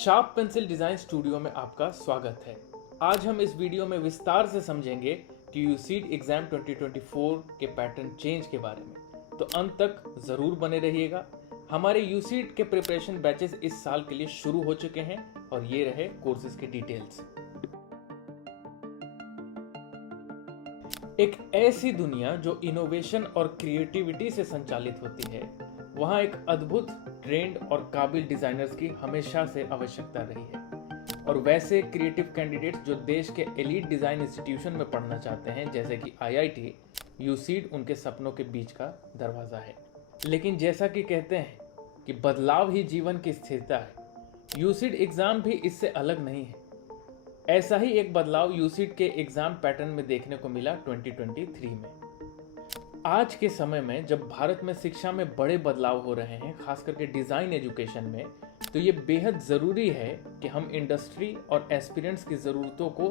Sharp pencil design studio में आपका स्वागत है। आज हम इस वीडियो में विस्तार से समझेंगे कि यूसीड एग्जाम 2024 के पैटर्न चेंज के बारे में, तो अंत तक जरूर बने रहिएगा। हमारे यूसीड के प्रिपरेशन बैचेस इस साल के लिए शुरू हो चुके हैं और ये रहे कोर्सेज के डिटेल्स। एक ऐसी दुनिया जो इनोवेशन और क्रिएटिविटी से संचालित होती है, वहां एक अद्भुत ट्रेंड और काबिल डिजाइनर्स की हमेशा से आवश्यकता रही है। और वैसे क्रिएटिव कैंडिडेट्स जो देश के एलीट डिजाइन इंस्टीट्यूशन में पढ़ना चाहते हैं, जैसे कि आईआईटी, यूसीड उनके सपनों के बीच का दरवाजा है। लेकिन जैसा कि कहते हैं कि बदलाव ही जीवन की स्थिरता है, यूसीड एग्जाम भी इससे अलग नहीं है। ऐसा ही एक बदलाव यूसीड के एग्जाम पैटर्न में देखने को मिला 2023 में। आज के समय में जब भारत में शिक्षा में बड़े बदलाव हो रहे हैं, खास करके डिजाइन एजुकेशन में, तो ये बेहद जरूरी है कि हम इंडस्ट्री और एस्पिरेंट्स की जरूरतों को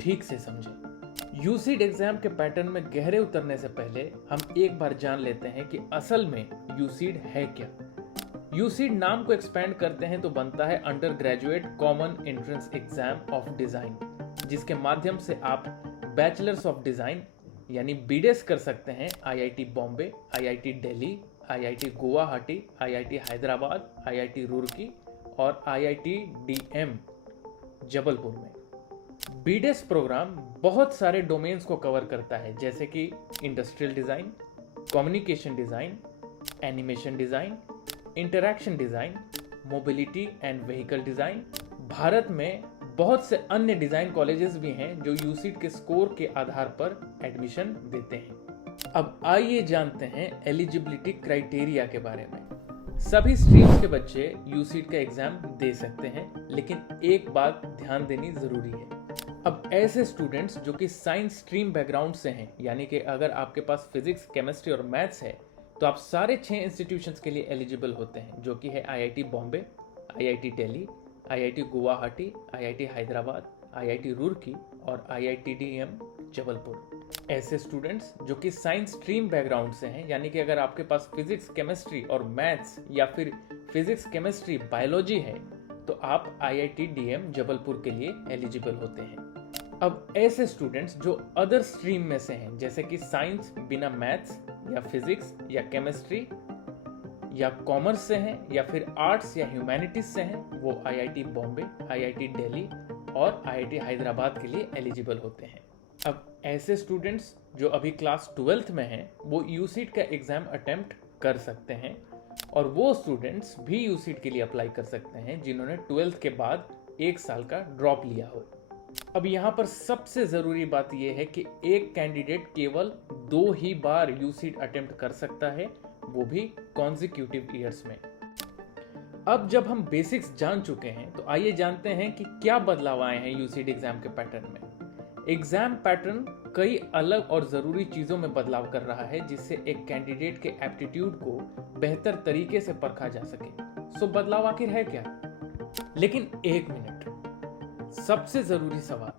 ठीक से समझें। यूसीड एग्जाम के पैटर्न में गहरे उतरने से पहले हम एक बार जान लेते हैं कि असल में यूसीड है क्या। यूसीड नाम को एक्सपेंड करते हैं तो बनता है under graduate common entrance exam of design, जिसके माध्यम से आप बैचलर्स ऑफ डिजाइन यानी बीडेस कर सकते हैं IIT Bombay, IIT Delhi, IIT Guwahati, IIT Hyderabad, IIT Roorkee और आईआईटी डीएम जबलपुर में। बीडेस प्रोग्राम बहुत सारे डोमेन्स को कवर करता है, जैसे कि industrial design, communication design, animation design, interaction design, mobility and vehicle design. Bharat में बहुत से अन्य डिजाइन कॉलेजेस भी हैं जो यूसीड के स्कोर के आधार पर एडमिशन देते हैं। अब आइए जानते हैं एलिजिबिलिटी क्राइटेरिया के बारे में। सभी स्ट्रीम्स के बच्चे यूसीड का एग्जाम दे सकते हैं, लेकिन एक बात ध्यान देनी जरूरी है। अब ऐसे स्टूडेंट्स जो कि साइंस स्ट्रीम बैकग्राउंड से हैं, यानी कि अगर आपके पास फिजिक्स, केमिस्ट्री और मैथ्स है, तो आप सारे 6 इंस्टीट्यूशंस के लिए एलिजिबल होते हैं, जो कि है IIT Bombay, IIT Delhi, IIT Guwahati, IIT Hyderabad, IIT Roorkee और आईआईटी डीएम जबलपुर। ऐसे स्टूडेंट्स जो कि साइंस स्ट्रीम बैकग्राउंड से हैं, यानी कि अगर आपके पास फिजिक्स, केमिस्ट्री और मैथ्स या फिर फिजिक्स, केमिस्ट्री, बायोलॉजी है, तो आप आईआईटी डीएम जबलपुर के लिए एलिजिबल होते हैं। अब ऐसे स्टूडेंट्स जो अदर स्ट्रीम में से हैं, जैसे कि साइंस बिना मैथ्स या फिजिक्स या केमिस्ट्री या कॉमर्स से हैं या फिर आर्ट्स या ह्यूमैनिटीज से हैं, वो आईआईटी बॉम्बे, आईआईटी दिल्ली और आईआईटी हैदराबाद के लिए एलिजिबल होते हैं। अब ऐसे स्टूडेंट्स जो अभी क्लास 12th में हैं, वो यूसीड का एग्जाम अटेम्प्ट कर सकते हैं, और वो स्टूडेंट्स भी यूसीड के लिए अप्लाई कर सकते हैं जिन्होंने 12th के बाद 1 साल का ड्रॉप लिया हो। अब यहाँ पर सबसे जरूरी बात यह है कि एक कैंडिडेट केवल 2 ही बार यूसीड अटेम्प्ट कर सकता है, वो भी कॉन्जिक्यूटिव ईयर्स में। अब जब हम बेसिक्स जान चुके हैं, तो आइए जानते हैं कि क्या बदलाव आए हैं यूसीड एग्जाम के पैटर्न में। एग्जाम पैटर्न कई अलग और जरूरी चीजों में बदलाव कर रहा है, जिससे एक कैंडिडेट के एप्टीट्यूड को बेहतर तरीके से परखा जा सके। सो बदलाव आखिर है क्या? लेकिन एक मिनट, सबसे जरूरी सवाल,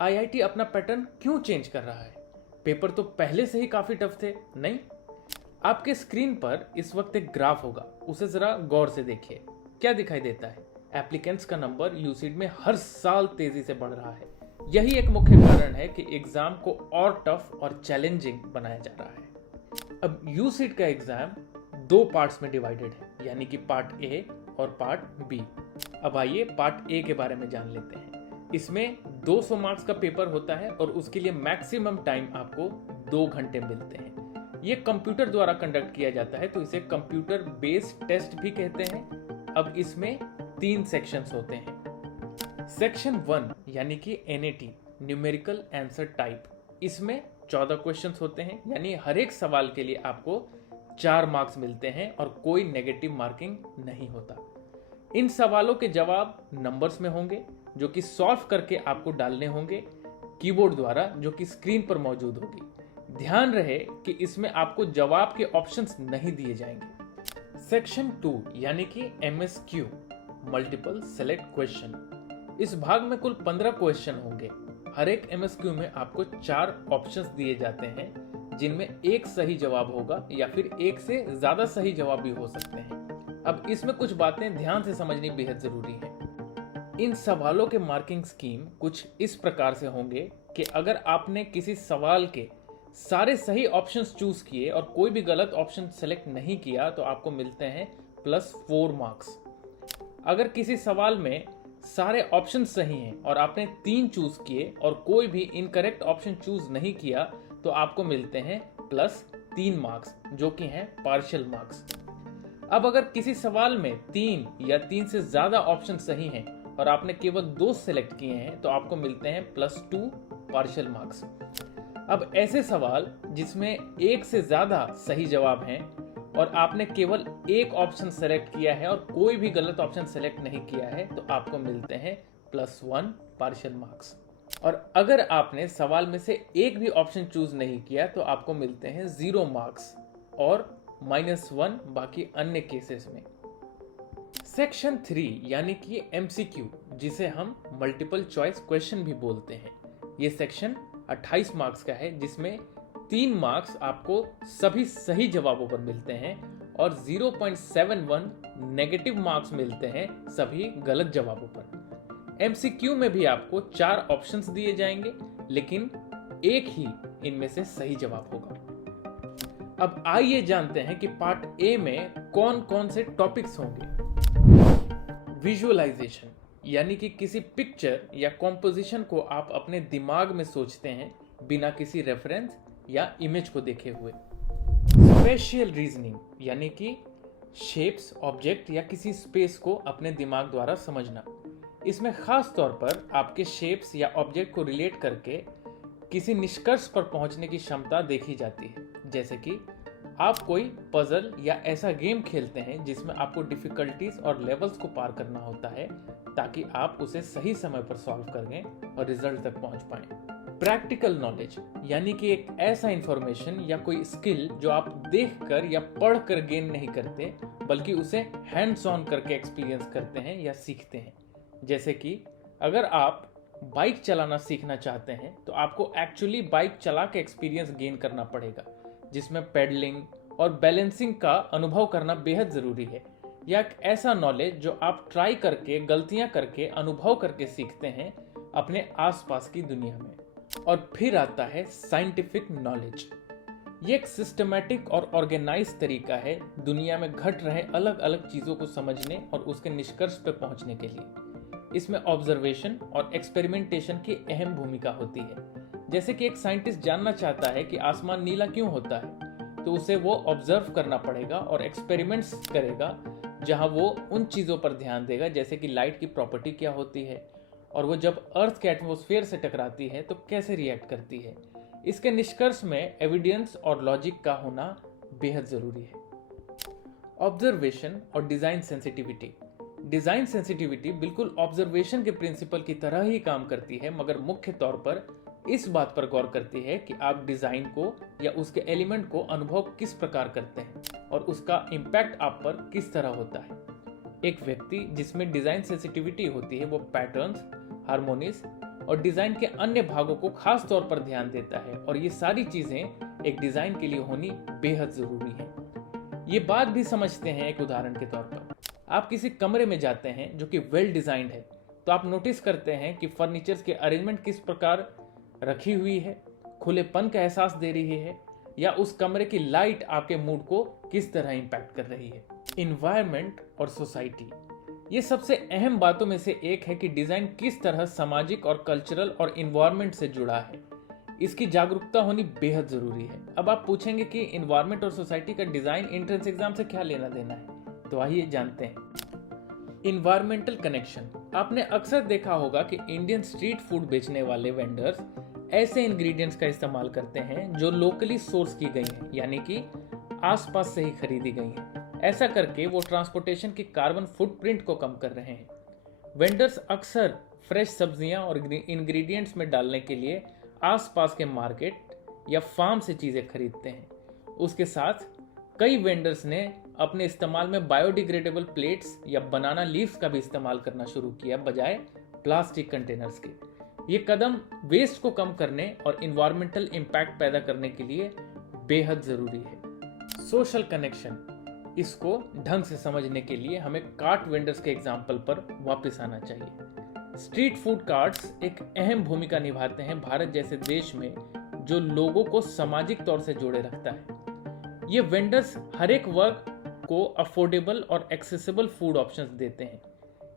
आईआईटी अपना पैटर्न क्यों चेंज कर रहा है? पेपर तो पहले से ही काफी टफ थे, नहीं? आपके स्क्रीन पर इस वक्त एक ग्राफ होगा, उसे जरा गौर से देखिए। क्या दिखाई देता है? एप्लीकेंट्स का नंबर यूसीड में हर साल तेजी से बढ़ रहा है। यही एक मुख्य कारण है कि एग्जाम को और टफ और चैलेंजिंग बनाया जा रहा है। अब यूसीड का एग्जाम 2 पार्ट्स में डिवाइडेड है, यानी कि पार्ट ए और पार्ट बी। अब आइए पार्ट ए के बारे में जान लेते हैं। इसमें 200 मार्क्स का पेपर होता है और उसके लिए मैक्सिमम टाइम आपको 2 घंटे मिलते हैं। ये कंप्यूटर द्वारा कंडक्ट किया जाता है, तो इसे कंप्यूटर बेस्ड टेस्ट भी कहते हैं। अब इसमें 3 सेक्शंस होते हैं। सेक्शन 1 यानी कि एनएटी, न्यूमेरिकल आंसर टाइप, इसमें 14 क्वेश्चंस होते हैं, यानी हर एक सवाल के लिए आपको 4 मार्क्स मिलते हैं और कोई नेगेटिव मार्किंग नहीं होता। इन सवालों के जवाब नंबर्स में होंगे, जो कि सॉल्व करके आपको डालने होंगे कीबोर्ड द्वारा, जो कि स्क्रीन पर मौजूद होगी। ध्यान रहे कि इसमें आपको जवाब के ऑप्शंस नहीं दिए जाएंगे। सेक्शन 2 यानी कि एमएसक्यू, मल्टीपल सेलेक्ट क्वेश्चन, इस भाग में कुल 15 क्वेश्चन होंगे। हर एक एमएसक्यू में आपको 4 ऑप्शंस दिए जाते हैं, जिनमें एक सही जवाब होगा या फिर एक से ज्यादा सही जवाब भी हो सकते हैं। अब इसमें कुछ बातें ध्यान से समझनी बेहद जरूरी है। इन सवालों के मार्किंग स्कीम कुछ इस प्रकार से होंगे कि अगर आपने किसी सवाल के सारे सही ऑप्शंस चूज किए और कोई भी गलत ऑप्शन सेलेक्ट नहीं किया तो आपको मिलते हैं +4 मार्क्स। अगर किसी सवाल में सारे ऑप्शन सही हैं और आपने 3 चूज किए और कोई भी इनकरेक्ट ऑप्शन चूज नहीं किया तो आपको मिलते हैं +3 मार्क्स, जो कि हैं पार्शियल मार्क्स। अब अगर किसी सवाल में 3 या 3 से ज्यादा ऑप्शन सही हैं और आपने केवल 2 सेलेक्ट किए हैं तो आपको मिलते हैं +2 पार्शियल मार्क्स। अब ऐसे सवाल जिसमें एक से ज्यादा सही जवाब हैं और आपने केवल एक ऑप्शन सेलेक्ट किया है और कोई भी गलत ऑप्शन सेलेक्ट नहीं किया है तो आपको मिलते हैं +1 पार्शियल मार्क्स। और अगर आपने सवाल में से एक भी ऑप्शन चूज नहीं किया तो आपको मिलते हैं 0 मार्क्स और -1 बाकी अन्य केसेस में। सेक्शन 3 यानी कि MCQ, जिसे हम मल्टीपल चॉइस क्वेश्चन भी बोलते हैं, ये सेक्शन 28 मार्क्स का है, जिसमें 3 मार्क्स आपको सभी सही जवाबों पर मिलते हैं और 0.71 नेगेटिव मार्क्स मिलते हैं सभी गलत जवाबों पर। MCQ में भी आपको 4 ऑप्शंस दिए जाएंगे, लेकिन एक ही इनमें से सही जवाब होगा। अब आइए जानते हैं कि पार्ट ए में कौन कौन से टॉपिक्स होंगे। विजुअलाइजेशन, यानी कि किसी पिक्चर या कॉम्पोजिशन को आप अपने दिमाग में सोचते हैं बिना किसी रेफरेंस या इमेज को देखे हुए। स्पेशियल रीजनिंग, यानी कि शेप्स, ऑब्जेक्ट या किसी स्पेस को अपने दिमाग द्वारा समझना। इसमें खास तौर पर आपके शेप्स या ऑब्जेक्ट को रिलेट करके किसी निष्कर्ष पर पहुंचने की क्षमता देखी जाती है। जैसे कि आप कोई पजल या ऐसा गेम खेलते हैं जिसमें आपको डिफिकल्टीज और लेवल्स को पार करना होता है ताकि आप उसे सही समय पर सॉल्व करें और रिजल्ट तक पहुंच पाएं। प्रैक्टिकल नॉलेज, यानी कि एक ऐसा इंफॉर्मेशन या कोई स्किल जो आप देखकर या पढ़कर गेन नहीं करते बल्कि उसे हैंड्स ऑन करके एक्सपीरियंस करते हैं या सीखते हैं। जैसे कि अगर आप बाइक चलाना सीखना चाहते हैं तो आपको एक्चुअली बाइक चला के एक्सपीरियंस गेन करना पड़ेगा, जिसमें पेडलिंग और बैलेंसिंग का अनुभव करना बेहद जरूरी है। या एक ऐसा नॉलेज जो आप ट्राई करके, गलतियां करके, अनुभव करके सीखते हैं अपने आसपास की दुनिया में। और फिर आता है साइंटिफिक नॉलेज। ये एक सिस्टमैटिक और ऑर्गेनाइज तरीका है दुनिया में घट रहे अलग अलग चीजों को समझने और उसके निष्कर्ष पर पहुंचने के लिए। इसमें ऑब्जर्वेशन और एक्सपेरिमेंटेशन की अहम भूमिका होती है। जैसे कि एक साइंटिस्ट जानना चाहता है कि आसमान नीला क्यों होता है, तो उसे वो ऑब्जर्व करना पड़ेगा और एक्सपेरिमेंट्स करेगा, जहां वो उन चीज़ों पर ध्यान देगा जैसे कि लाइट की प्रॉपर्टी क्या होती है और वो जब अर्थ के एटमॉस्फेयर से टकराती है तो कैसे रिएक्ट करती है। इसके निष्कर्ष में एविडेंस और लॉजिक का होना बेहद ज़रूरी है। ऑब्जर्वेशन और डिज़ाइन सेंसिटिविटी। डिज़ाइन सेंसिटिविटी बिल्कुल ऑब्जर्वेशन के प्रिंसिपल की तरह ही काम करती है, मगर मुख्य तौर पर इस बात पर गौर करती है कि आप डिज़ाइन को या उसके एलिमेंट को अनुभव किस प्रकार करते हैं और उसका इम्पैक्ट आप पर किस तरह होता है। एक व्यक्ति जिसमें डिज़ाइन सेंसिटिविटी होती है वो पैटर्न्स, हार्मोनीज और डिज़ाइन के अन्य भागों को खास तौर पर ध्यान देता है, और ये सारी चीज़ें एक डिज़ाइन के लिए होनी बेहद ज़रूरी है। ये बात भी समझते हैं एक उदाहरण के तौर पर। आप किसी कमरे में जाते हैं जो कि वेल डिज़ाइंड है, तो आप नोटिस करते हैं कि फर्नीचर्स के अरेंजमेंट किस प्रकार रखी हुई है, खुलेपन का एहसास दे रही है, या उस कमरे की लाइट आपके मूड को किस तरह इंपैक्ट कर रही है। इन्वायरमेंट और सोसाइटी, ये सबसे अहम बातों में से एक है कि डिज़ाइन किस तरह सामाजिक और कल्चरल और इन्वायरमेंट से जुड़ा है। इसकी जागरूकता होनी बेहद ज़रूरी है। अब आप पूछेंगे कि इन्वायरमेंट और सोसाइटी का डिज़ाइन एंट्रेंस एग्जाम से क्या लेना देना है, तो आइए जानते हैं। Environmental connection. आपने अक्सर देखा होगा कि इंडियन स्ट्रीट फूड बेचने वाले वेंडर्स ऐसे इंग्रेडिएंट्स का इस्तेमाल करते हैं जो लोकली सोर्स की गई हैं, यानी कि आसपास से ही खरीदी गई हैं। ऐसा करके वो ट्रांसपोर्टेशन की कार्बन फुटप्रिंट को कम कर रहे हैं। वेंडर्स अक्सर फ्रेश सब्जियां और इंग्रेडिएंट्स में डालने के लिए आसपास के मार्केट या फार्म से चीज़ें खरीदते हैं। उसके साथ कई वेंडर्स ने अपने इस्तेमाल में बायोडिग्रेडेबल प्लेट्स या बनाना लीव्स का भी इस्तेमाल करना शुरू किया बजाय प्लास्टिक कंटेनर्स के। ये कदम वेस्ट को कम करने और इन्वायरमेंटल इम्पैक्ट पैदा करने के लिए बेहद ज़रूरी है। सोशल कनेक्शन, इसको ढंग से समझने के लिए हमें कार्ट वेंडर्स के एग्जाम्पल पर वापस आना चाहिए। स्ट्रीट फूड कार्ट्स एक अहम भूमिका निभाते हैं भारत जैसे देश में, जो लोगों को सामाजिक तौर से जोड़े रखता है। ये वेंडर्स हर एक वर्ग को अफोर्डेबल और एक्सेसिबल फूड ऑप्शंस देते हैं।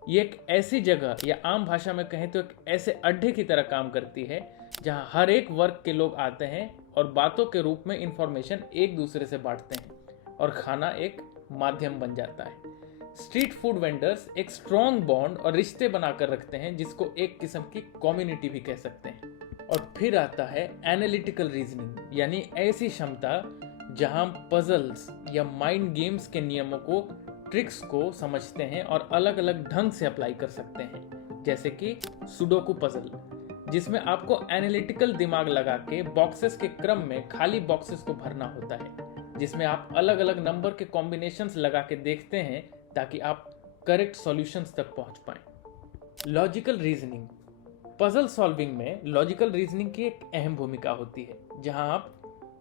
ये एक ऐसी जगह, या आम भाषा में कहें तो एक ऐसे अड्डे की तरह काम करती है जहां हर एक वर्ग के लोग आते हैं और बातों के रूप में इंफॉर्मेशन एक दूसरे से बांटते हैं और खाना एक माध्यम बन जाता है। स्ट्रीट फूड वेंडर्स एक स्ट्रॉन्ग बॉन्ड और रिश्ते बनाकर रखते हैं, जिसको एक किस्म की कम्युनिटी भी कह सकते हैं। और फिर आता है एनालिटिकल रीजनिंग, यानी ऐसी क्षमता जहां पजल्स या माइंड गेम्स के नियमों को, ट्रिक्स को समझते हैं और अलग अलग ढंग से अप्लाई कर सकते हैं। जैसे कि सुडोकू पजल, जिसमें आपको एनालिटिकल दिमाग लगा के बॉक्सेस के क्रम में खाली बॉक्सेस को भरना होता है, जिसमें आप अलग अलग नंबर के कॉम्बिनेशंस लगा के देखते हैं ताकि आप करेक्ट सॉल्यूशंस तक पहुंच पाएं। लॉजिकल रीजनिंग, पजल सॉल्विंग में लॉजिकल रीजनिंग की एक अहम भूमिका होती है, जहां आप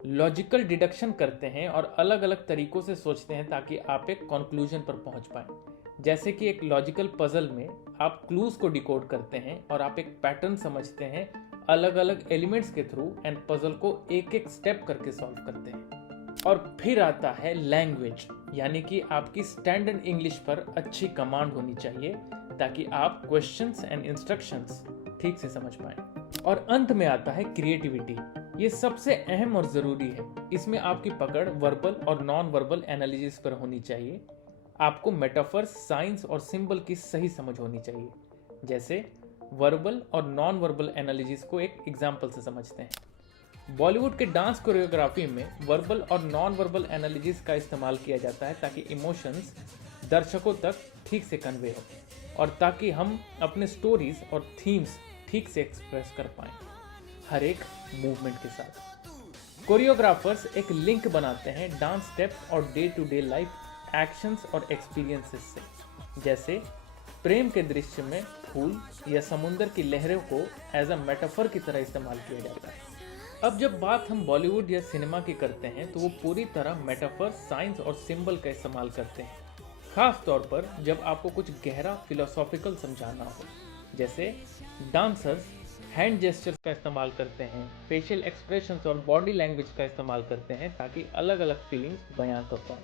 लॉजिकल डिडक्शन करते हैं और अलग अलग तरीकों से सोचते हैं ताकि आप एक कंक्लूजन पर पहुंच पाएं। जैसे कि एक लॉजिकल पजल में आप क्लूज को डिकोड करते हैं और आप एक पैटर्न समझते हैं अलग अलग एलिमेंट्स के थ्रू, एंड पजल को एक एक स्टेप करके सॉल्व करते हैं। और फिर आता है लैंग्वेज, यानी कि आपकी स्टैंडर्ड इंग्लिश पर अच्छी कमांड होनी चाहिए ताकि आप क्वेश्चंस एंड इंस्ट्रक्शंस ठीक से समझ पाएं। और अंत में आता है क्रिएटिविटी। ये सबसे अहम और ज़रूरी है। इसमें आपकी पकड़ वर्बल और नॉन वर्बल एनालिसिस पर होनी चाहिए। आपको मेटाफर्स, साइंस और सिंबल की सही समझ होनी चाहिए। जैसे वर्बल और नॉन वर्बल एनालिसिस को एक एग्जाम्पल से समझते हैं। बॉलीवुड के डांस कोरियोग्राफी में वर्बल और नॉन वर्बल एनालिसिस का इस्तेमाल किया जाता है ताकि इमोशंस दर्शकों तक ठीक से कन्वे हो और ताकि हम अपने स्टोरीज और थीम्स ठीक से एक्सप्रेस कर पाएं हर एक मूवमेंट के साथ। कोरियोग्राफर्स एक लिंक बनाते हैं डांस स्टेप और day to day life actions और एक्सपीरियंसेस से। जैसे प्रेम के दृश्य में फूल या समुंदर की लहरों को एज अ मेटाफर की तरह इस्तेमाल किया जाता है। अब जब बात हम बॉलीवुड या सिनेमा की करते हैं तो वो पूरी तरह मेटाफर, साइंस और सिंबल का इस्तेमाल करते हैं, खास तौर पर जब आपको कुछ गहरा फिलोसॉफिकल समझाना हो। जैसे डांसर्स हैंड जेस्चर्स का इस्तेमाल करते हैं, फेशियल एक्सप्रेशंस और बॉडी लैंग्वेज का इस्तेमाल करते हैं ताकि अलग अलग फीलिंग्स बयां कर पाएं,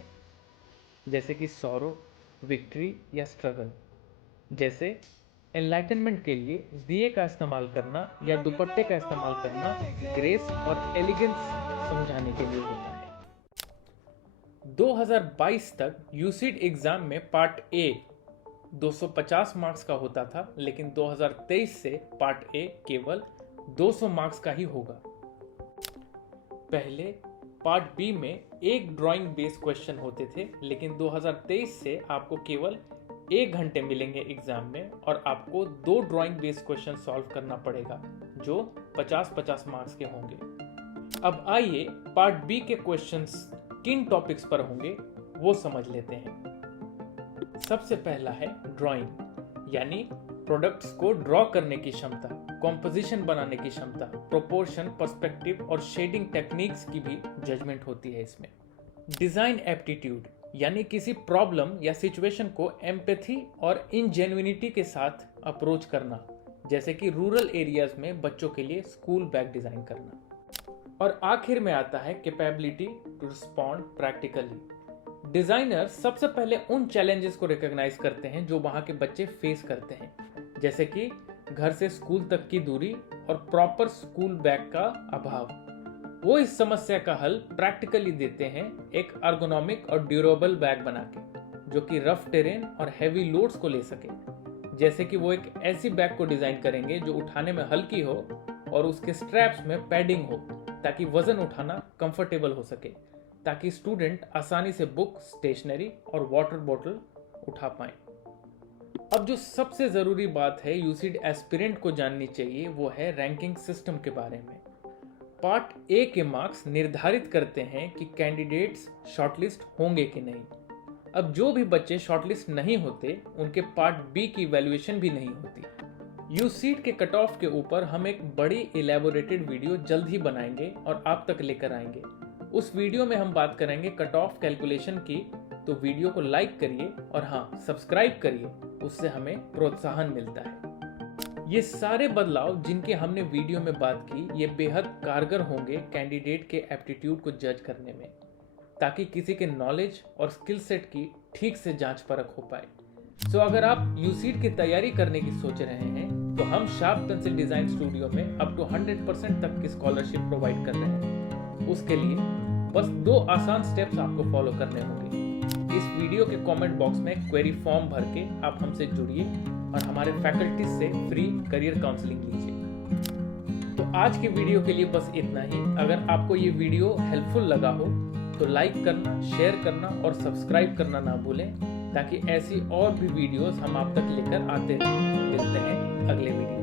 जैसे कि सॉरो, विक्ट्री या स्ट्रगल। जैसे एनलाइटनमेंट के लिए दिए का इस्तेमाल करना या दुपट्टे का इस्तेमाल करना ग्रेस और एलिगेंस समझाने के लिए होता है। 2022 तक यूसीड एग्जाम में पार्ट ए 250 मार्क्स का होता था, लेकिन 2023 से पार्ट ए केवल 200 मार्क्स का ही होगा। पहले पार्ट बी में एक ड्राइंग बेस्ड क्वेश्चन होते थे, लेकिन 2023 से आपको केवल 1 घंटे मिलेंगे एग्जाम में और आपको 2 ड्राइंग बेस्ड क्वेश्चन सॉल्व करना पड़ेगा जो 50-50 मार्क्स के होंगे। अब आइए पार्ट बी के क्वेश्चंस किन टॉपिक्स पर होंगे वो समझ लेते हैं। सबसे पहला है ड्राइंग, यानी प्रोडक्ट्स को ड्रॉ करने की क्षमता, कॉम्पोजिशन बनाने की क्षमता, प्रोपोर्शन, पर्सपेक्टिव और शेडिंग टेक्निक्स की भी जजमेंट होती है इसमें। डिजाइन एप्टीट्यूड, यानी किसी प्रॉब्लम या सिचुएशन को एम्पैथी और इनजेन्युइनिटी के साथ अप्रोच करना, जैसे कि रूरल एरियाज में बच्चों के लिए स्कूल बैग डिजाइन करना। और आखिर में आता है capability to respond practically. Designer सबसे पहले उन चैलेंजेस को रिकॉग्नाइज करते हैं जो वहां के बच्चे फेस करते हैं, जैसे कि घर से स्कूल तक की दूरी और प्रॉपर स्कूल बैग का अभाव। वो इस समस्या का हल प्रैक्टिकली देते हैं एक अर्गोनॉमिक और ड्यूरेबल बैग बना के, जो कि रफ टेरेन और हैवी लोड्स को ले सके। जैसे कि वो एक ऐसी बैग को डिजाइन करेंगे जो उठाने में हल्की हो और उसके स्ट्रैप्स में पैडिंग हो ताकि वजन उठाना कंफर्टेबल हो सके, ताकि स्टूडेंट आसानी से बुक, स्टेशनरी और वाटर बोतल उठा पाएं। अब जो सबसे जरूरी बात है यूसीड एस्पिरेंट को जाननी चाहिए वो है रैंकिंग सिस्टम के बारे में। पार्ट ए के मार्क्स निर्धारित करते हैं कि कैंडिडेट्स शॉर्टलिस्ट होंगे कि नहीं। अब जो भी बच्चे शॉर्टलिस्ट नहीं होते उनके पार्ट बी की वैल्यूएशन भी नहीं होती। यूसीड के कट ऑफ के ऊपर हम एक बड़ी इलेबोरेटेड वीडियो जल्द ही बनाएंगे और आप तक लेकर आएंगे। उस वीडियो में हम बात करेंगे कट ऑफ कैलकुलेशन की, तो वीडियो को लाइक करिए और हाँ, सब्सक्राइब करिए, उससे हमें प्रोत्साहन मिलता है। ये सारे बदलाव जिनके हमने वीडियो में बात की, ये बेहद कारगर होंगे कैंडिडेट के एप्टीट्यूड को जज करने में, ताकि किसी के नॉलेज और स्किल सेट की ठीक से जांच परख हो पाए। सो अगर आप यूसीट की तैयारी करने की सोच रहे हैं तो हम शार्प पेंसिल डिजाइन स्टूडियो में अप टू 100% तक की स्कॉलरशिप प्रोवाइड कर रहे हैं। उसके लिए बस 2 आसान स्टेप्स आपको फॉलो करने होंगे। इस वीडियो के कमेंट बॉक्स में क्वेरी फॉर्म भर के आप हमसे जुड़िए और हमारे फैकल्टी से फ्री करियर काउंसलिंग लीजिए। तो आज के वीडियो के लिए बस इतना ही। अगर आपको ये वीडियो हेल्पफुल लगा हो तो लाइक करना, शेयर करना और सब्सक्राइब करना ना भूलें, ताकि ऐसी और भी वीडियोस हम आप तक लेकर आते रहें। मिलते हैं अगले वीडियो।